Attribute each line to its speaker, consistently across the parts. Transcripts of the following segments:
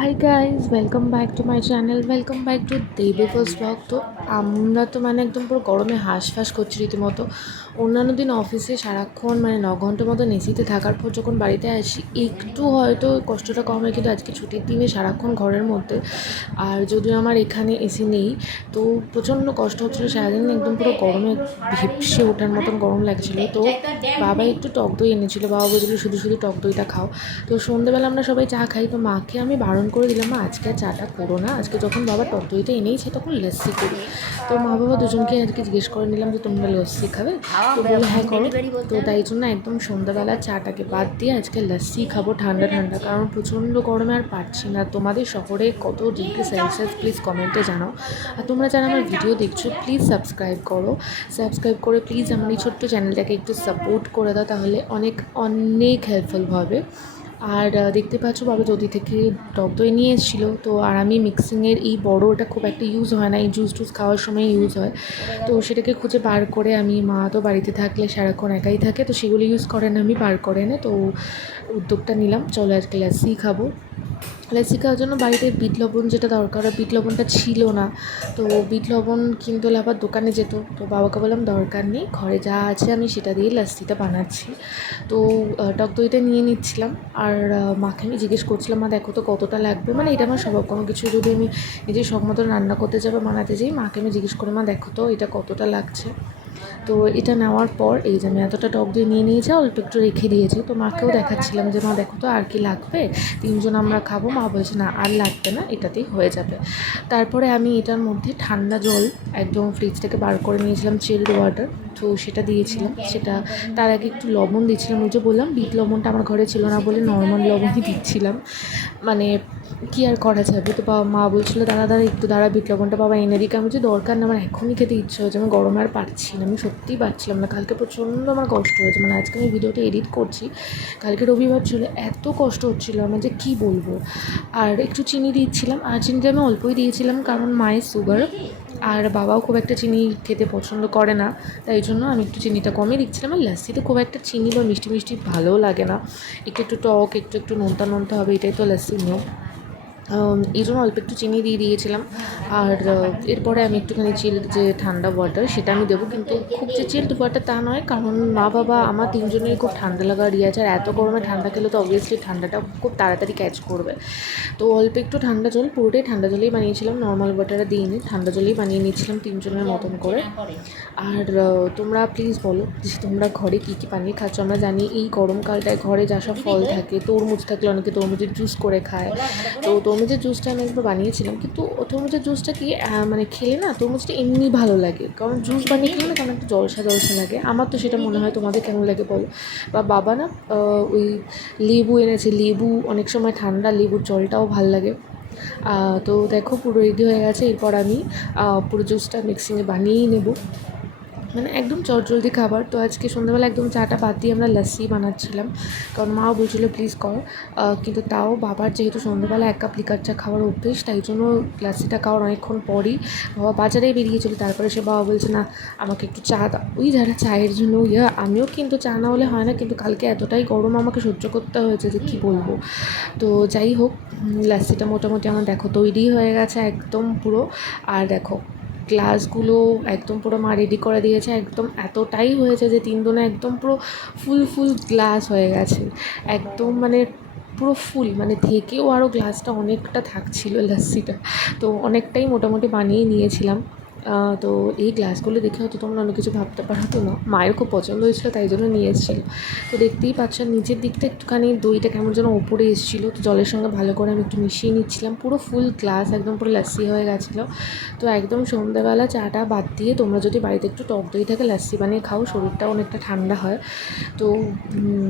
Speaker 1: Hi guys welcome back to my channel welcome back to Debi first blog তো আমরা তো মানে একদম পুরো গরমে হাঁসফাঁস করছি রীতিমতো। অন্যান্য দিন অফিসে সারাক্ষণ মানে ন ঘণ্টার মতো এসিতে থাকার পর যখন বাড়িতে আসি, একটু হয়তো কষ্টটা কম হয় কিন্তু আজকে ছুটির দিনে সারাক্ষণ ঘরের মধ্যে। আর যদিও আমার এখানে এসি নেই, তো প্রচণ্ড কষ্ট হচ্ছিল, সারাদিন একদম পুরো গরমে ভেপসে ওঠার মতন গরম লাগছিল। তো বাবা একটু টক দই এনেছিলো, বাবা বলছিলো শুধু শুধু টক দইটা খাও। তো সন্ধ্যেবেলা আমরা সবাই চা খাই, তো মাকে আমি বারণ করে দিলাম মা আজকে আর চাটা করো না। আজকে যখন বাবা টক দইটা এনেইছে তখন লস্যি করি। তো মা বাবা দুজনকে আর কি জিজ্ঞেস করে নিলাম যে তোমরা লস্যি খাবে? তো বলে হ্যাঁ করো। তো তাই জন্য একদম সন্ধ্যাবেলা চাটাকে বাদ দিয়ে আজকে লস্যি খাব ঠান্ডা ঠান্ডা। কারণ প্রচণ্ড গরমে আর পারছি না। তোমাদের শহরে কত ডিগ্রি সেলসিয়াস প্লিজ কমেন্টে জানাও। আর তোমরা যারা আমার ভিডিও দেখছ প্লিজ সাবস্ক্রাইব করো। সাবস্ক্রাইব করে প্লিজ আমার এই ছোট্ট চ্যানেলটাকে একটু সাপোর্ট করে দাও তাহলে অনেক অনেক হেল্পফুল হবে। আর দেখতে পাচ্ছ বাবা যদি থেকে টক দই নিয়ে এসেছিল তো আর আমি মিক্সিংয়ের এই বড় ওটা খুব একটা ইউজ হয় না, এই জুস টুস খাওয়ার সময় ইউজ হয়। তো সেটাকে খুঁজে বার করে আমি মা তো বাড়িতে থাকলে সারাক্ষণ একাই থাকে, তো সেগুলো ইউজ করে না, আমি বার করে না, তো উদ্যোগটা নিলাম। চলো আজকে লাসি খাব। লাসি খাওয়ার জন্য বাড়িতে বিট লবণ যেটা দরকার বিট লবণটা ছিল না। তো বিট লবণ কিনতে হলে আবার দোকানে যেত। তো বাবাকে বললাম, দরকার নেই, ঘরে যা আছে আমি সেটা দিয়ে লাস্সিটা বানাচ্ছি। তো টক দইটা নিয়ে নিচ্ছিলাম। আর মাকে আমি জিজ্ঞেস করছিলাম, মা, দেখো তো কতটা লাগবে? মানে এটা আমার স্বভাব, কোনো কিছু যদি আমি নিজের সব মতো রান্না করতে যাব, বানাতে যাই, মাকে আমি জিজ্ঞেস করি, মা, দেখো তো এটা কতটা লাগছে? তো এটা নেওয়ার পর এই যে আমি এতটা টক দই নিয়ে নিয়েছি অল্প একটু রেখে দিয়েছি। তো মাকেও দেখাচ্ছিলাম যে, মা, দেখো তো, আর কি লাগবে? তিনজন আমরা খাব। মা বলছে, না, আর লাগবে না, এটাতেই হয়ে যাবে। তারপরে আমি এটার মধ্যে ঠান্ডা জল একদম ফ্রিজ থেকে বার করে নিয়েছিলাম চিল্ড ওয়াটার তো সেটা দিয়েছিলাম। সেটা, তার আগে একটু লবণ দিয়েছিলাম। ওই যে বললাম, বিট লবণটা আমার ঘরে ছিল না বলে নর্মাল লবণই দিচ্ছিলাম। মানে কি আর করা যাবে? তো বাবা, মা বলছিলো, দাঁড়া দাঁড়া, একটু দাঁড়া, বিট লবণটা বাবা এনে দিকে। আমি যে দরকার না, আমার এখনই খেতে ইচ্ছে হয়েছে, আমি গরমে আর পারছি না। আমি সত্যিই পারছিলাম না। কালকে প্রচণ্ড আমার কষ্ট হয়েছে। মানে আজকে আমি ভিডিওটা এডিট করছি। কালকে রবিবার ছিল, এত কষ্ট হচ্ছিল আমার যে কী বলব? আর একটু চিনি দিচ্ছিলাম আর চিনিটা আমি অল্পই দিয়েছিলাম, কারণ মায়ের সুগার আর বাবাও খুব একটা চিনি খেতে পছন্দ করে না। তাই জন্য আমি একটু চিনিটা কমই দিচ্ছিলাম। আর লাস্সিতে খুব একটা চিনি বা মিষ্টি মিষ্টি ভালোও লাগে না। একটু একটু টক, একটু একটু নোনতা নোনতা হবে, এটাই তো লাস্সির নিয়ম এই জন্য অল্প একটু চিনি দিয়ে দিয়েছিলাম। আর এরপরে আমি একটুখানি চিল্ড যে ঠান্ডা ওয়াটার সেটা আমি দেবো। কিন্তু খুব যে চিল্ড ওয়াটার তা নয়, কারণ মা বাবা, আমার তিনজনেরই খুব ঠান্ডা লাগা ইয়ে আছে। আর এত গরমে ঠান্ডা খেলে তো অবভিয়াসলি ঠান্ডাটা খুব তাড়াতাড়ি ক্যাচ করবে। তো অল্প একটু ঠান্ডা জল, পুরোটাই ঠান্ডা জলেই বানিয়েছিলাম। নর্মাল ওয়াটারে দিইনি, ঠান্ডা জলেই বানিয়ে নিয়েছিলাম তিনজনের মতন করে। আর তোমরা প্লিজ বলো যে তোমরা ঘরে কী কী পানীয় খাচ্ছ? আমরা জানি এই গরমকালটায় ঘরে যা সব ফল থাকে, তরমুজ থাকলে অনেকে তরমুজের জুস করে খায়। তো তরমুজের জুসটা আমি একবার বানিয়েছিলাম, কিন্তু তরমুজের জুসটা কি মানে খেলে না তরমুজটা এমনি ভালো লাগে। কারণ জুস বানিয়ে খেলে না কেমন একটু জলসা জলসা লাগে। আমার তো সেটা মনে হয়, তোমাদের কেমন লাগে বলো? বা বাবা না ওই লেবু এনেছে, লেবু, অনেক সময় ঠান্ডা লেবুর জলটাও ভালো লাগে। তো দেখো পুরো রেডি হয়ে গেছে, এরপর আমি পুরো জুসটা মিক্সিংয়ে বানিয়েই নেব। মানে একদম চটজলদি খাবার। তো আজকে সন্ধ্যাবেলা একদম চাটা বাদ দিয়ে আমরা লাস্সি বানাচ্ছিলাম। কারণ মাও বলছিলো প্লিজ কর। কিন্তু তাও বাবার যেহেতু সন্ধ্যাবেলা এক কাপ লিকার চা খাওয়ার অভ্যেস তাই জন্য লাস্সিটা খাওয়ার অনেকক্ষণ পরই বাবা বাজারেই বেরিয়েছিল। তারপরে সে বাবা বলছে না আমাকে একটু চা দাও। ওই যারা চায়ের জন্য ইয়া আমিও কিন্তু চা না হলে হয় না কিন্তু কালকে এতটাই গরম আমাকে সহ্য করতে হয়েছে যে কী বলব। তো যাই হোক উম, লাস্সিটা মোটামুটি আমার দেখো তৈরি হয়ে গেছে একদম পুরো। আর দেখো গ্লাসগুলো একদম পুরো মা রেডি করে দিয়েছে, একদম এতটাই হয়েছে যে তিন দিনে একদম পুরো ফুল ফুল গ্লাস হয়ে গেছে। একদম মানে পুরো ফুল মানে থেকেও আরও গ্লাসটা অনেকটা থাকছিল লাস্সিটা তো অনেকটাই মোটামুটি বানিয়ে নিয়েছিলাম। তো এই গ্লাসগুলো দেখে হয়তো তোমরা অনেক কিছু ভাবতে পারতো না। মায়ের খুব পছন্দ হয়েছিলো তাই জন্য নিয়ে তো দেখতেই পাচ্ছ নিচের দিকটা একটুখানি দইটা কেমন যেন ওপরে এসেছিল। তো জলের সঙ্গে ভালো করে আমি একটু মিশিয়ে নিচ্ছিলাম। পুরো ফুল গ্লাস একদম পুরো লাস্সি হয়ে গেছিল। তো একদম সন্ধ্যাবেলা চাটা বাদ দিয়ে তোমরা যদি বাড়িতে একটু টক দই থাকে লাস্সি বানিয়ে খাও শরীরটা অনেকটা ঠান্ডা হয়। তো উম,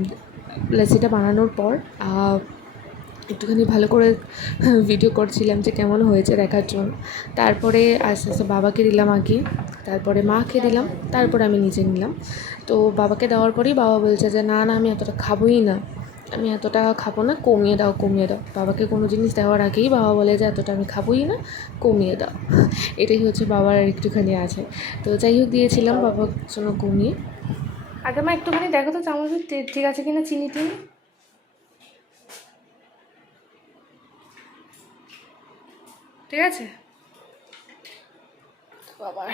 Speaker 1: লাস্সিটা বানানোর পর একটুখানি ভালো করে ভিডিও করছিলাম যে কেমন হয়েছে দেখার জন্য। তারপরে আস্তে আস্তে বাবাকে দিলাম আগে, তারপরে মাকে দিলাম, তারপরে আমি নিজে নিলাম। তো বাবাকে দেওয়ার পরেই বাবা বলছে যে, না না, আমি এতটা খাবোই না। আমি এতটা খাব না, কমিয়ে দাও কমিয়ে দাও। বাবাকে কোনো জিনিস দেওয়ার আগেই বাবা বলে যে, এতটা আমি খাবোই না, কমিয়ে দাও। এটাই হচ্ছে বাবার একটুখানি আছে। তো যাই হোক, দিয়েছিলাম বাবার জন্য কমিয়ে।
Speaker 2: আগে মা একটুখানি দেখো তো চামচ, ঠিক আছে কিনা চিনি টিনি ঠিক আছে বাবার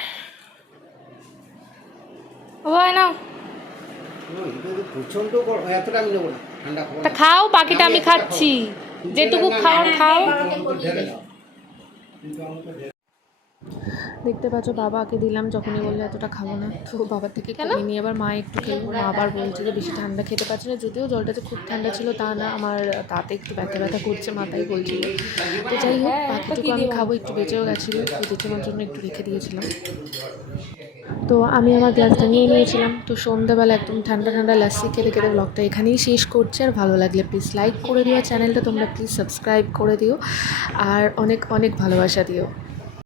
Speaker 2: নাও তা খাও বাকিটা আমি খাচ্ছি যেটুকু খাও খাও
Speaker 1: দেখতে পাচ্ছ বাবাকে দিলাম যখনই বলল এতটা খাব না। তো বাবার থেকে কেন? নিয়ে আবার মা একটু খেলো। মা আবার বলছে যে বেশি ঠান্ডা খেতে পারছে না। যদিও জলটা যে খুব ঠান্ডা ছিল তা না আমার তাতে একটু ব্যথা ব্যথা করছে মাথায় বলছিল। তো যাই হোক
Speaker 2: হ্যাঁ,
Speaker 1: বাকিটুকু আমি খাব একটু বেঁচেও গেছিল তো জেঠিমার জন্য একটু রেখে দিয়েছিলাম। তো আমি আমার গ্লাসটা নিয়ে নিয়েছিলাম। তো সন্ধ্যাবেলা একদম ঠান্ডা ঠান্ডা লাস্সি খেতে খেতে ব্লগটা এখানেই শেষ করছি। আর ভালো লাগলে প্লিজ লাইক করে দিও চ্যানেলটা তোমরা প্লিজ সাবস্ক্রাইব করে দিও। আর অনেক অনেক ভালোবাসা দিও।